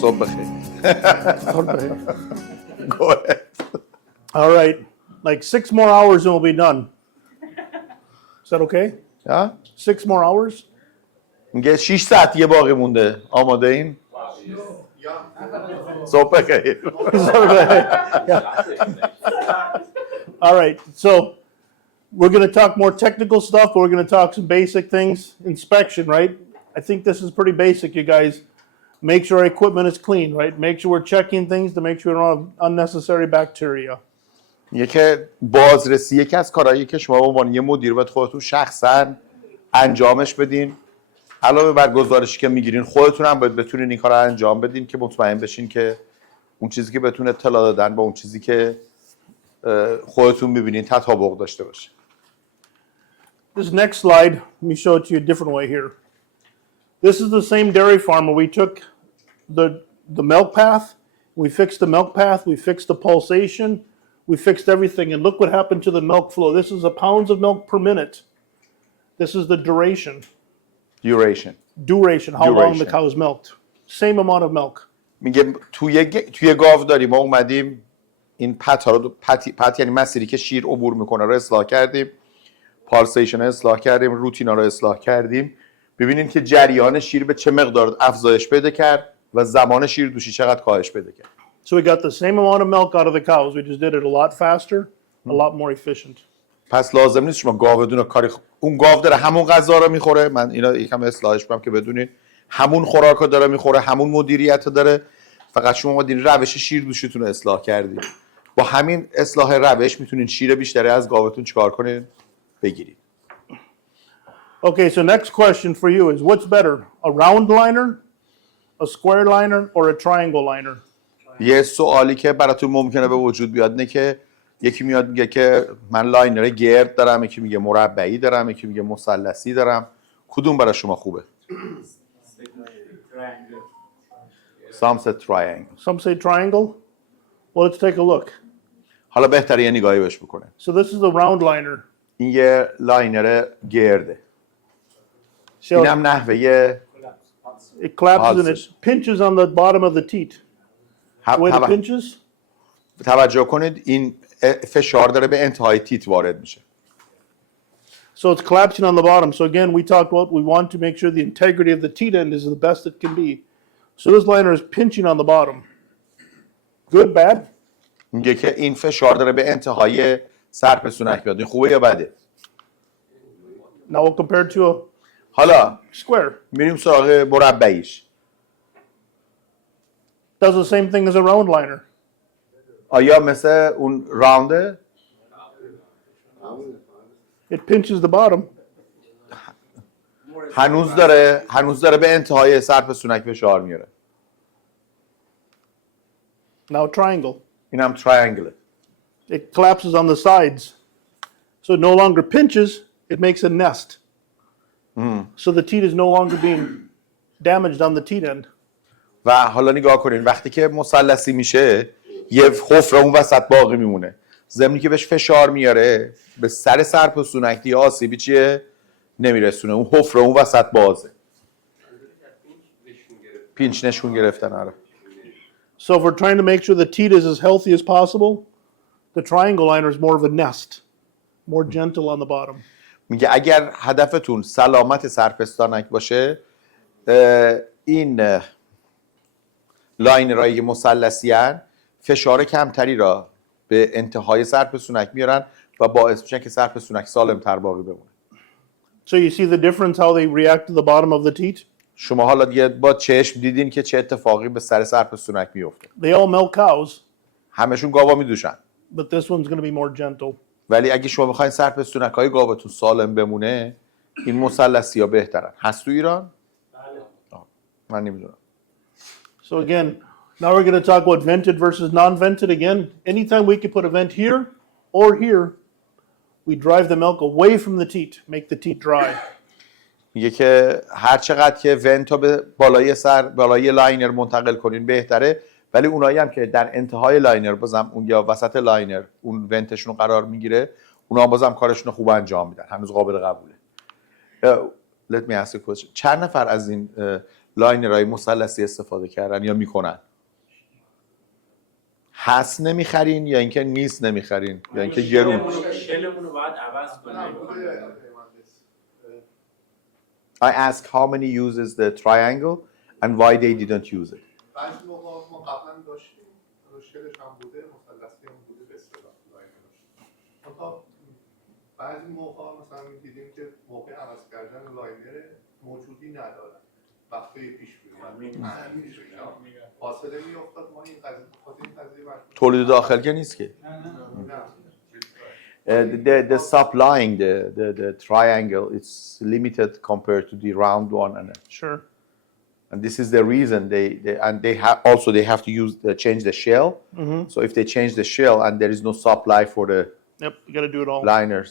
صبح بخیر. Go ahead. All right, like 6 more hours and we'll be done. Is that okay? Yeah? 6 more hours? میگه 6 ساعت دیگه باقی مونده. آماده این؟ صبح بخیر. All right, so we're going to talk more technical stuff, but we're going to talk some basic things. Inspection, right? I think this is pretty basic, you guys. Make sure our equipment is clean, right? Make sure we're checking things to make sure we don't have unnecessary bacteria. بازرسی یکی از کارهایی که شما به عنوان یه مدیر باید خودتون شخصا انجامش بدین. علاوه بر گزارشی که میگیرین خودتون هم باید بتونین این کار رو انجام بدین که مطمئن بشین که اون چیزی که بهتون اطلاع دادن با اون چیزی که خودتون میبینین تطابق داشته باشه. This next slide, let me show it to you a different way here. This is the same dairy farm where we took the milk path, we fixed the milk path, we fixed the pulsation, we fixed everything, and look what happened to the milk flow. This is the pounds of milk per minute. This is the duration. Duration, how long the cow is milked. Same amount of milk. میگه توی گاوداری ما اومدیم این پت یعنی مسیری که شیر عبور میکنه رو اصلاح کردیم، پالسیشن رو اصلاح کردیم، روتینا رو اصلاح کردیم. ببینین که جریان شیر به چه مقدار افزایش پیدا کرد و زمان شیردوشی چقدر کاهش پیدا کرد. So we got the same amount of milk out of the cows. We just did it a lot faster, a lot more efficient. پس لازم نیست شما گاودون اون گاو داره همون غذا رو میخوره. من اینا یکم اصلاحش کنم که بدونین همون خوراکو داره میخوره، همون مدیریت داره. فقط شما اومدین روش شیردوشیتون رو اصلاح کردین. با همین اصلاح روش میتونین شیر بیشتری از گاوتون چیکار کنین؟ بگیرید. Okay, so next question for you is what's better, a round liner, a square liner, or a triangle liner? یه سوالی که براتون ممکنه به وجود بیاد اینه که یکی میاد میگه که من لاینر گرد دارم، یکی میگه مربعی دارم، یکی میگه مثلثی دارم. کدوم برای شما خوبه؟ Some say triangle. Some say triangle. Well, let's take a look. حالا بهتره یه نگاهی بهش بکنه. So this is the round liner. این یه لاینر گرده. اینم نحوه it collapses and it pinches on the bottom of the teat. The way it pinches. توجه کنید این فشار داره به انتهای تیت وارد میشه. So it's collapsing on the bottom. So again, we talked about we want to make sure the integrity of the teat end is the best it can be. So this liner is pinching on the bottom. Good, bad? میگه که این فشار داره به انتهای سرپسونک میاد. این خوبه یا بده؟ Now we'll compare it to a حالا square. میریم سراغ مربعیش. Does the same thing as a round liner. آیا مثل اون راونده؟ It pinches the bottom. هنوز داره به انتهای سرپسونک فشار میاره. Now triangle. اینم triangle. It collapses on the sides. So it no longer pinches, it makes a nest. So the teat is no longer being damaged on the teat end. و حالا نگاه کنین وقتی که مثلثی میشه یه حفره اون وسط باقی میمونه. زمینی که بهش فشار میاره به سر سرپسونک دیگه آسیبی چیه نمیرسونه. اون حفره اون وسط بازه. پینچ نشون گرفتن آره. So if we're trying to make sure the teat is as healthy as possible, the triangle liner is more of a nest, more gentle on the bottom. میگه اگر هدفتون سلامت سرپستانک باشه این لاینرهایی که مثلثی ان فشار کمتری را به انتهای سرپسونک میارن و باعث میشن که سرپسونک سالم‌تر باقی بمونه. So you see the difference how they react to the bottom of the teat? شما حالا دیگه با چشم دیدین که چه اتفاقی به سر سرپسونک میفته. They all milk cows. همشون گاوا میدوشن. But this one's going to be more gentle. ولی اگه شما بخواید سرپسونک‌های گاوتون سالم بمونه این مثلثی‌ها بهترن. هست تو ایران؟ بله. من نمیدونم. So again, now we're going to talk about vented versus non-vented again. Anytime we can put a vent here or here, we drive the milk away from the teat, make the teat dry. میگه که هر چقدر که ونتو به بالای لاینر منتقل کنین بهتره، ولی اونایی هم که در انتهای لاینر بازم اون یا وسط لاینر اون ونتشون قرار میگیره اونا بازم کارشون خوب انجام میدن. هنوز قابل قبوله. Let me ask you a question. چند نفر از این لاینرهای مثلثی استفاده کردن یا میکنن؟ هست نمیخرین یا اینکه نیست نمیخرین یا اینکه گرون؟ شلمون رو باید عوض کنیم. I ask how many uses the triangle and why they didn't use it. بعضی موقع ما قبلا داشتیم شلش هم بوده مثلثی هم بوده به اصطلاح لاینرش. تا بعضی موقع مثلا دیدیم که موقع عوض کردن لاینر موجودی نداره. وقتی پیش میاد فاصله میافتاد ما این قضیه تولید داخل که نیست که. The supplying the triangle it's limited compared to the round one and Sure. and this is the reason they have to change the shell. So if they change the shell and there is no supply for the Yep, you got to do it all. liners,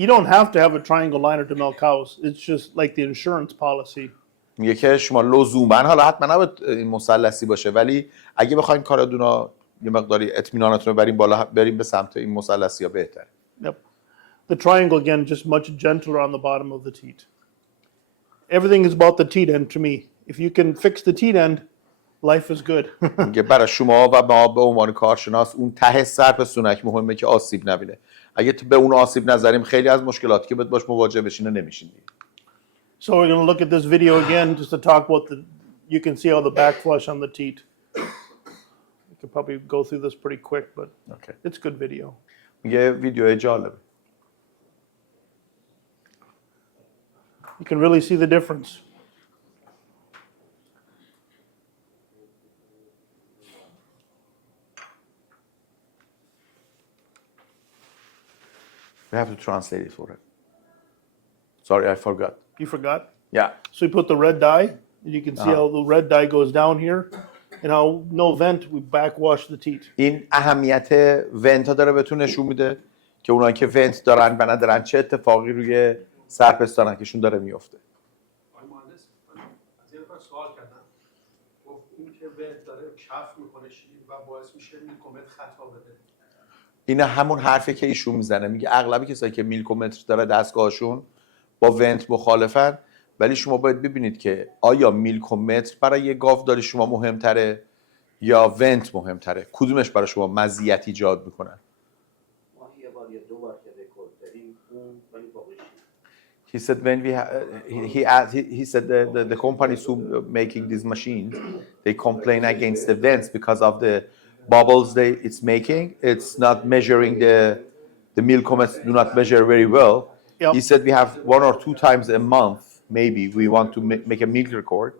You don't have to have a triangle liner to milk cows. It's just like the insurance policy. میگه که شما لزوما حالا حتما نباید این مثلثی باشه ولی اگه بخواید کاراتون یه مقداری اطمینانتون رو بریم بالا بریم به سمت این مثلثی ها بهتره. Yep. The triangle again just much gentler on the bottom of the teat. Everything is about the teat end to me. If you can fix the teat end, life is good. میگه برای شما و ما به عنوان کارشناس اون ته سر سونک مهمه که آسیب نبینه. اگه به اون آسیب نذاریم خیلی از مشکلاتی که باش مواجه بشین نمیشین. So we're going to look at this video again just to talk about you can see how the back flush on the teat. You could probably go through this pretty quick, but Okay. it's good video. میگه ویدیو جالبه. You can really see the difference. We have to translate it for him. Sorry, I forgot. You forgot? Yeah. So we put the red dye, and you can see how the red dye goes down here, and how no vent, we backwash the teat. این اهمیت ونت ها داره بهتون نشون میده که اونایی که ونت دارن و ندارن چه اتفاقی روی سرپستانکشون داره میفته. آقای مهندس از یه نفر سوال کردم گفت این که ونت داره کف میکنه شیر و باعث میشه میلکومتر خطا بده. این همون حرفی که ایشون میزنه میگه اغلب کسایی که میلکومتر داره دستگاهشون با ونت مخالفن ولی شما باید ببینید که آیا میلکومتر برای یه گاوداری شما مهمتره یا ونت مهمتره؟ کدومش برای شما مزیت ایجاد میکنن؟ ما یه بار یا دو بار که رکورد داریم اون ولی باقیش He said when he said the companies who making these machines they complain against the vents because of the bubbles it's making. It's not measuring the milkometers do not measure very well. Yep. He said we have 1 or 2 times a month maybe we want to make a milk record.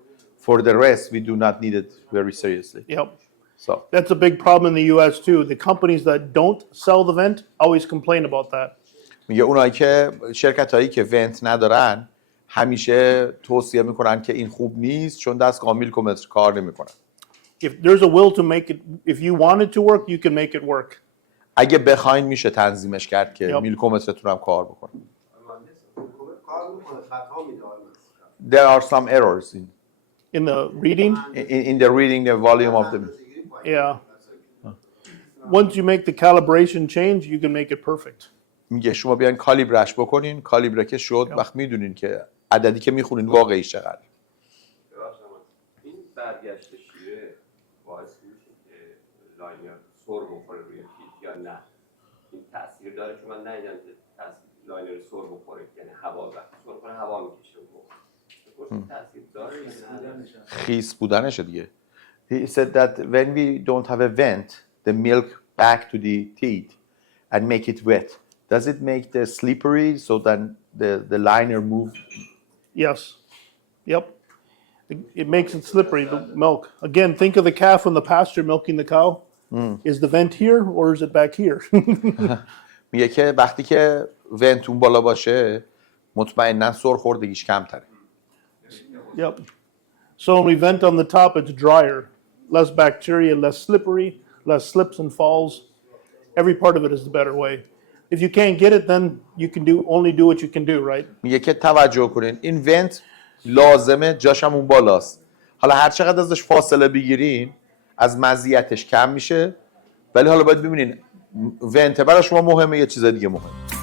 For the rest we do not need it very seriously. Yep. So That's a big problem in the US too. The companies that don't sell the vent always complain about that. میگه اونایی که شرکتایی که ونت ندارن همیشه توصیه میکنن که این خوب نیست چون دستگاه میلکومتر کار نمیکنن. If there's a will to make it, if you want it to work, you can make it work. اگه بخواین میشه تنظیمش کرد که Yep. میلکومترتون هم کار بکنه. مهندس میلکومتر کار میکنه خطا میده آقای مهندس. There are some errors In the reading, in the reading the volume of the. yeah. Once you make the calibration change, you can make it perfect. میگه شما بیاین کالیبرش بکنین، کالیبره که شد وقت میدونین که عددی که میخونین واقعی چقدر. این برگشت شیره باعث میشه که لاینر سر بخوره روی تیت یا نه این تاثیر داره چون من ندیدم که لاینر سر بخوره یعنی هوا وقتی سر بخوره هوا میکشه اون تاثیر داره یا نه خیس بودنشه دیگه. He said that when we don't have a vent, the milk back to the teat and make it wet. Does it make the slippery so then the liner move? Yes. Yep. It makes it slippery, the milk. Again, think of the calf in the pasture milking the cow. Is the vent here or is it back here? میگه که وقتی که ونتون بالا باشه مطمئناً سرخوردگیش کمتره. Yep. So when we vent on the top, it's drier, less bacteria, less slippery, less slips and falls. Every part of it is the better way. If you can't get it, then you can only do what you can do, right? میگه که توجه کنین این ونت لازمه جاش هم اون بالاست. حالا هر چقدر ازش فاصله بگیرین از مزیتش کم میشه ولی حالا باید ببینین ونت برای شما مهمه یه چیز دیگه مهمه.